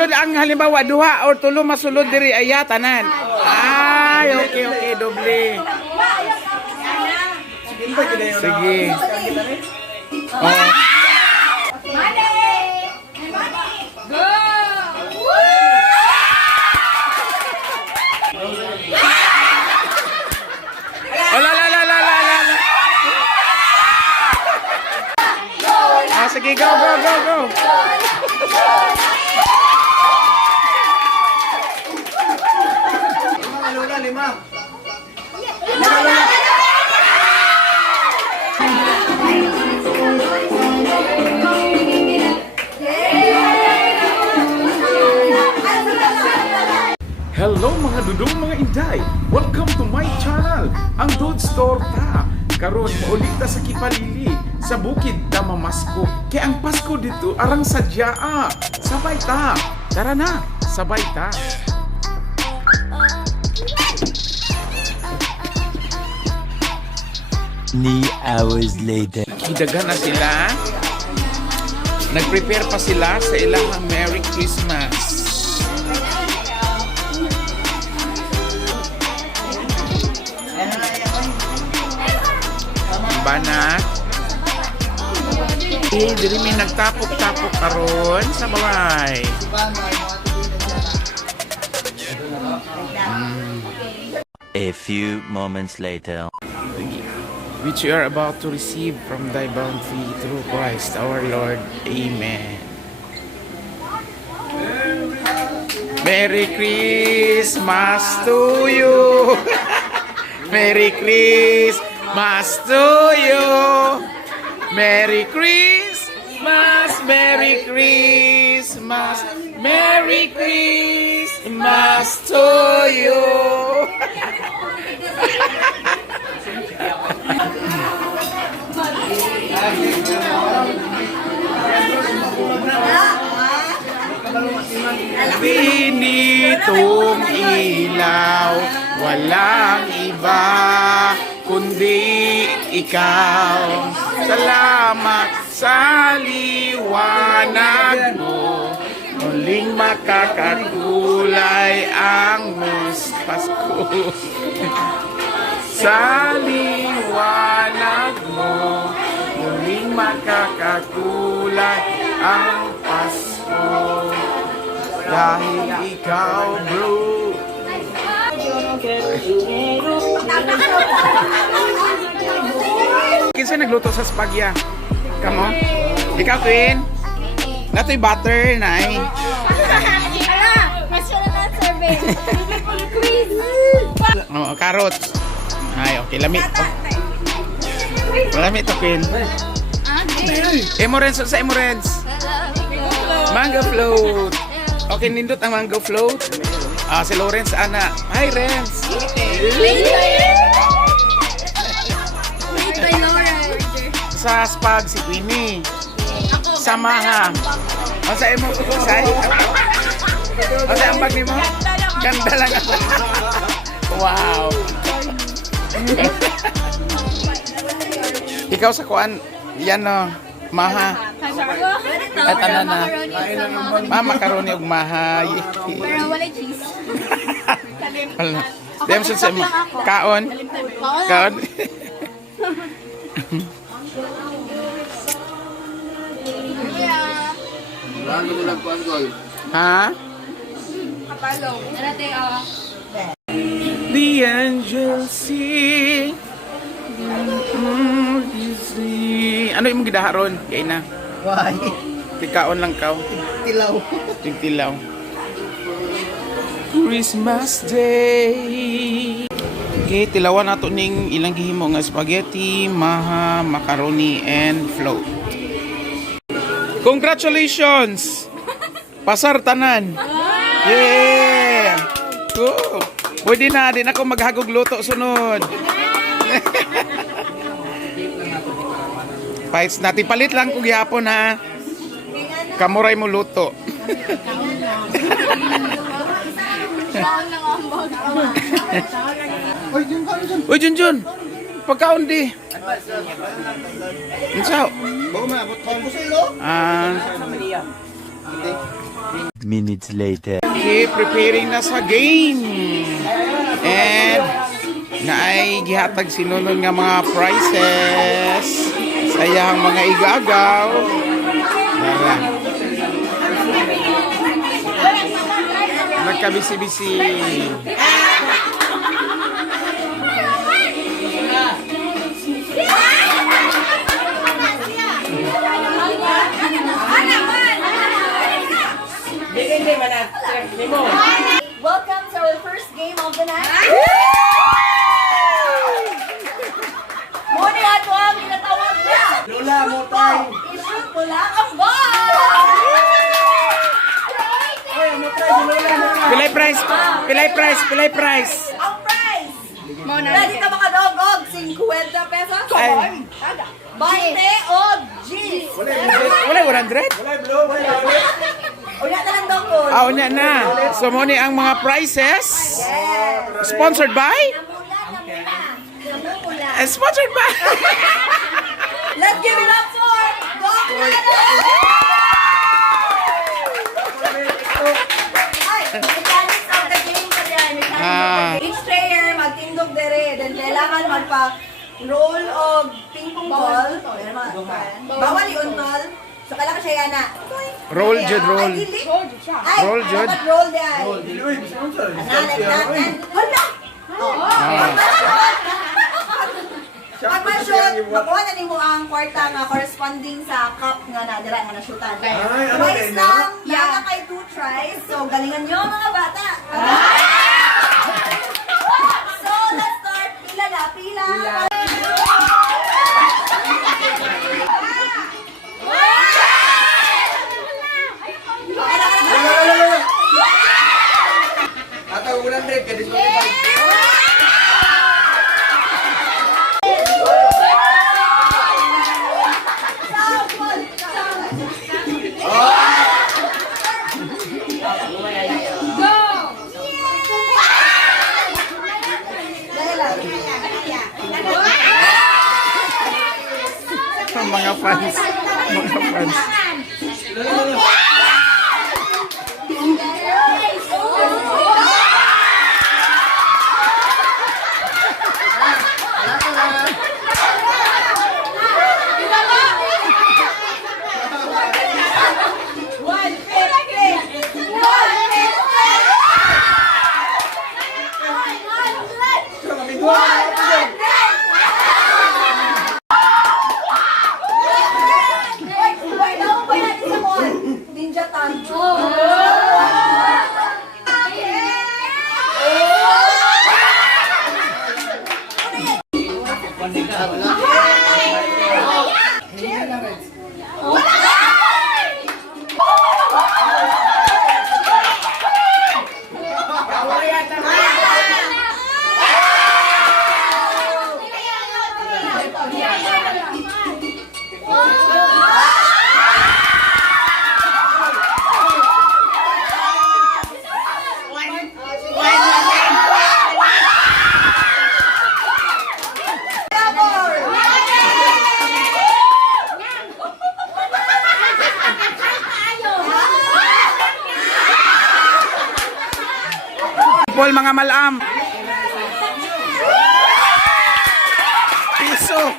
masulod ang halimbawa duha or tulo masulod diri aya tanan. Ay, okay, doble. Sige. Oh. Sige, go. Lola, 5. Hello mga dudong mga inday! Welcome to my channel, ang Hantod Store ta. Karon maulit ta sa Kipalili, sa bukid ta mamasko. Kaya ang Pasko dito arang sadya. Sabay ta. Tara na, sabay ta. Hours later. Hidagan na sila. Nag-prepare pa sila sa ilang Merry Christmas. Banat. Diri may nagtapok-tapok karon sa balay. A few moments later. Which you are about to receive from thy bounty through Christ our Lord. Amen. Merry Christmas to you. Merry Christmas to you. Merry Christmas, Merry Christmas, Merry Christmas to you. Pinitong ilaw, walang iba kundi ikaw. Salamat sa liwanag mo, muling makakakulay ang Pasko. Sa liwanag mo, muling makakakulay ang Pasko. Dahil ikaw, bro. Kinsa nagluto sa spagya? Kamo? Ikaw, Queen? Nato'y butter, nay. Oh, carrots. Ay, okay. Lamit to. Lamit to, Queen. Emorens, sa Emorens. Mango float. Okay, nindot ang mango float. Si Lawrence, ana. Hi, Renz. Sa spag, si Queenie. Samaha. Sa emo, say. Sa ang bag ni mo? Ganda lang ako. Wow. Ikaw sa kuan, yan no, maha. Ay, tanan na. Macaroni ug maha. Pero wala cheese. Wala. Dem sa kaon. Kaon. Ha? The angels sing. Ano yung gidaharon? Kaya na. Why? Tikaon lang kaw. Tilaw. Tigtilaw. Christmas Day. Okay, tilawan nato ning ilang gihimo nga spaghetti, maha, macaroni, and float. Congratulations! Pasar tanan. Yeah! Cool. Pwede na, din ako maghagog luto sunod. Fights natin. Palit lang kung gihapon ha. Kamuray mo luto. Uy, Junjun. Pagkaon di. Insaw. Minutes later. Okay, preparing na sa game. And naay gihatag sinunod nga mga prizes. Sayang mga igagaw. Tara. Nagkabisi-bisi. Welcome to our first game of the night. Muna ato ang ginatawag na. Lola, mo tayo. I-shoot mo lang ang ball. Ay, mo tayo si Lola. Pilay price. Pilay price. Pilay price. Ang prize. Ready ka makadogog? 50 pesos? Ay. 20 o G's. Wala 100? Wala, bro. Wala, wala. Una na lang dogog. Unya na. So mo ni ang mga prizes. Yes. Sponsored by? Namula. Sponsored by? Let's give it up for Dog Ay, mechanics of the game pa yan. Mechanics of the game. Each player magtindog dere. Then kailangan magpa-roll o ping-pong ball. Bawal i-untol. So kailangan siya yan na. Roll, Jud, roll. Ay, Roll, Jud. dapat roll di ay. Uy, sponsor. Nanan. Hala! Pag ma-shoot, makuha na nimo ang kwarta nga corresponding sa cup nga na dira nga na-shootan. Twice lang, yaka kay 2 tries. So galingan nyo mga bata. So let's start. Pila na, pila. Atau ulan rin, kaya disqualified. Mga fans. Mga fans. Ninja Tanjo. Paul, mga malam. Piso.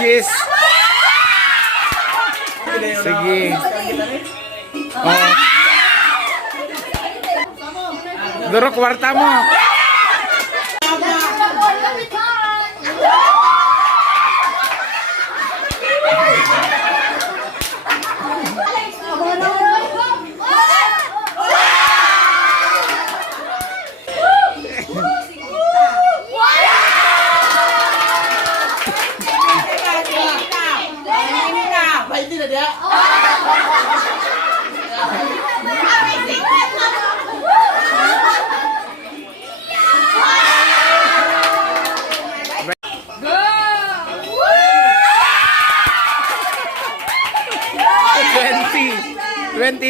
Jis. Sige. Oh. Duro kwarta mo.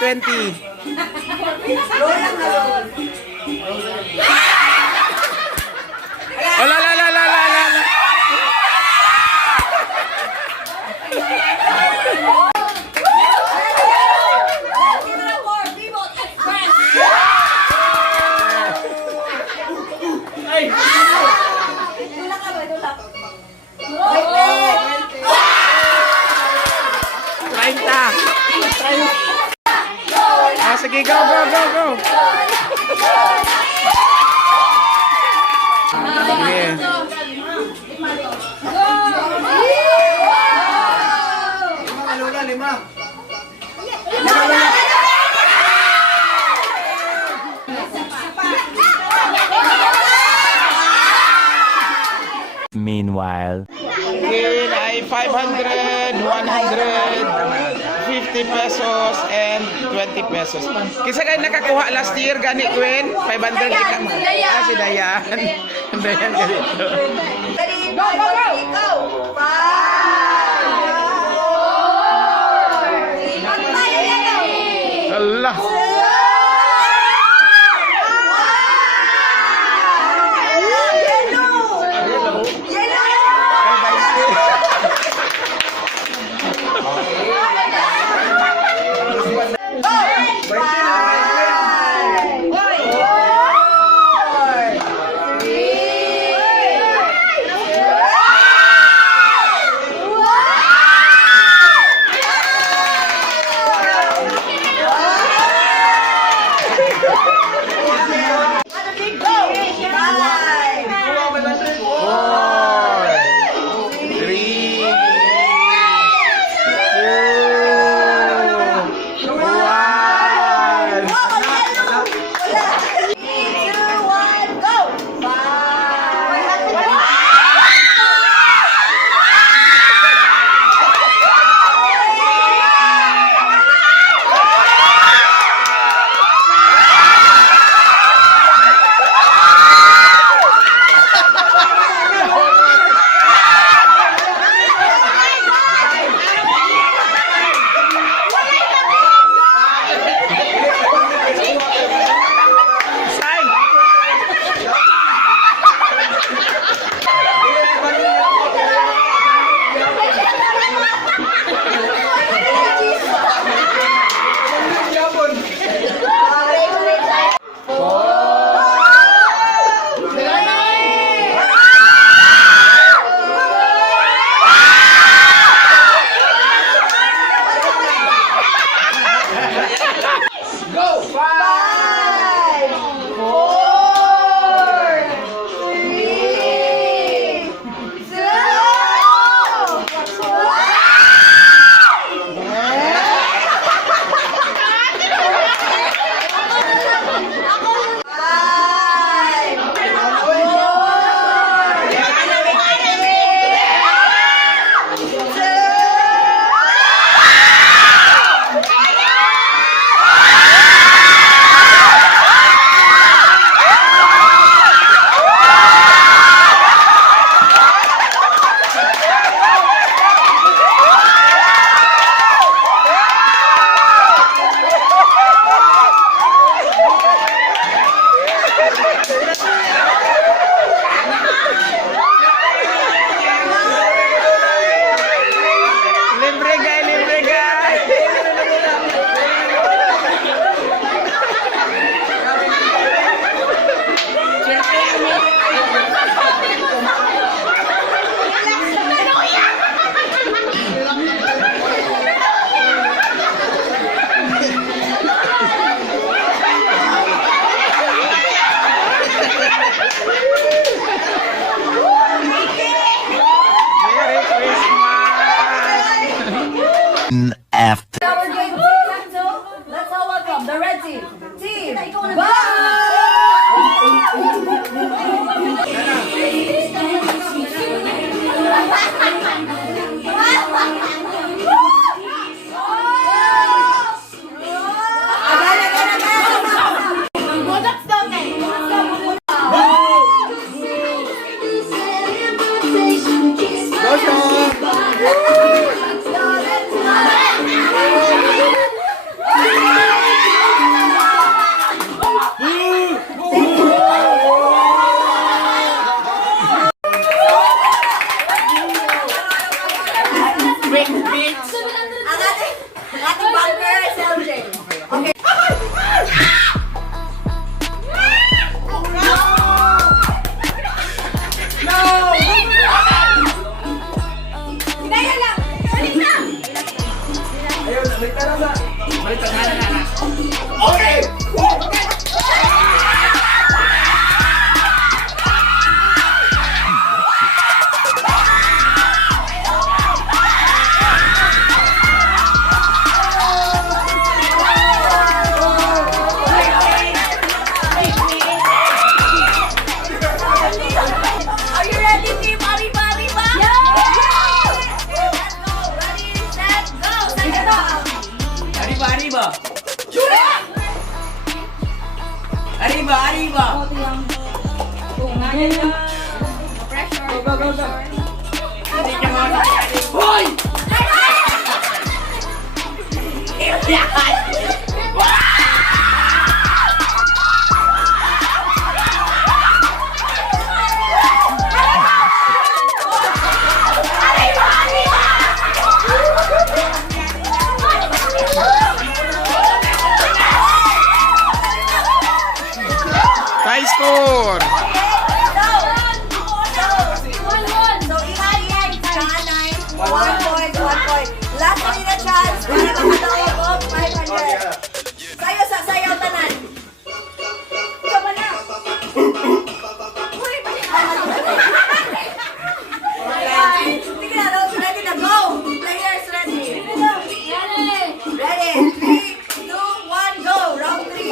Twenty. Oh, la. sige, go, go, go, go. Sige. Lima, Lola, lima. Meanwhile. Win ay 500, 150 pesos, and 20 pesos. Kisa kayo nakakuha last year, gani, Gwen? 500 kita mo. Ah, si Dayan. Dayan ganito. Ready, go, go, go! Go! 5! Allah. After. Let's all welcome the red team. Team ba? Pressure. Go. Hindi ka mga nakayari. Hoy! High score! So, Iyang, Kanay, 1 point. Last na nila chance para makatawag of 500. Sayaw tanan. Tama na. Sige na, ready na, go! Players ready. Ready? 3, 2, 1, go! Round 3.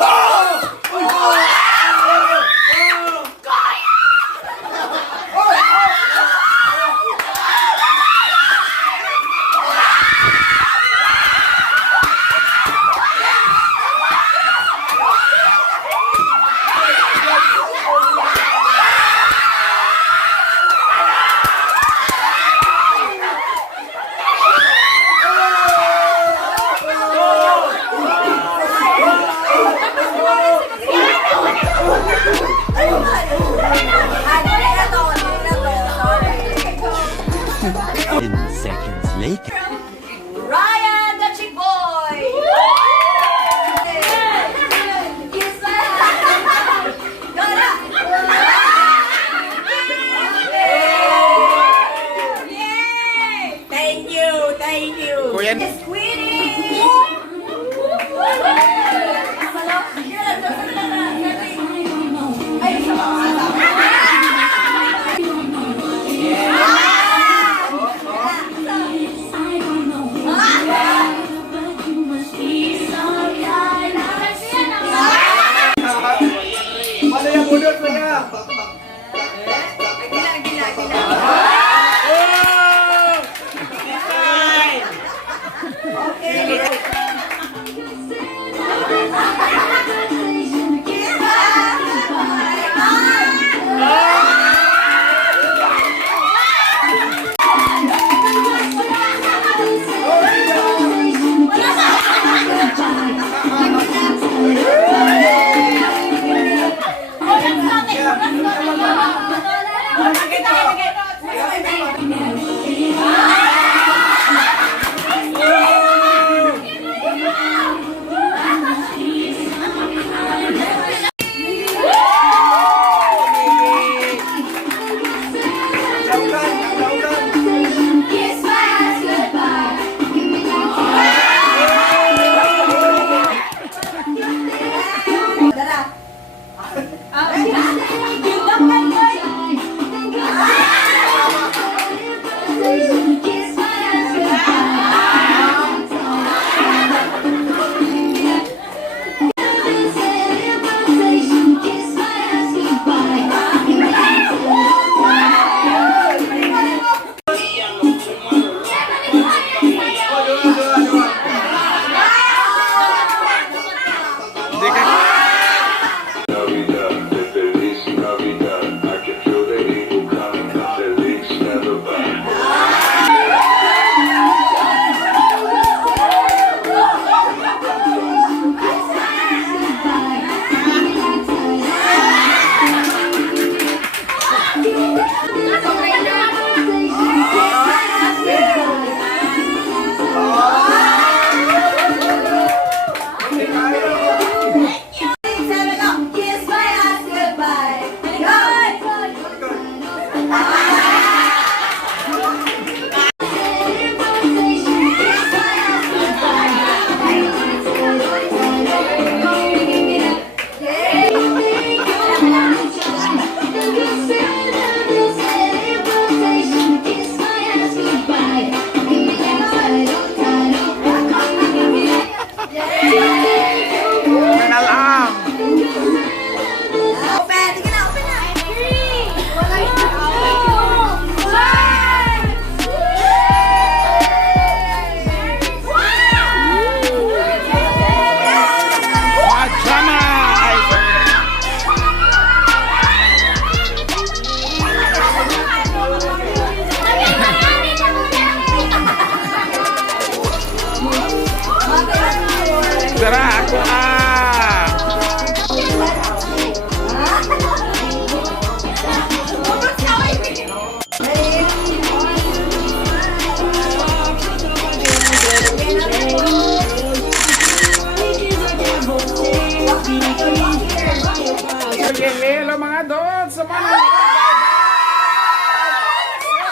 Hello mga dods! Sa mga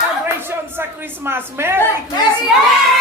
celebration sa Christmas! Merry Christmas!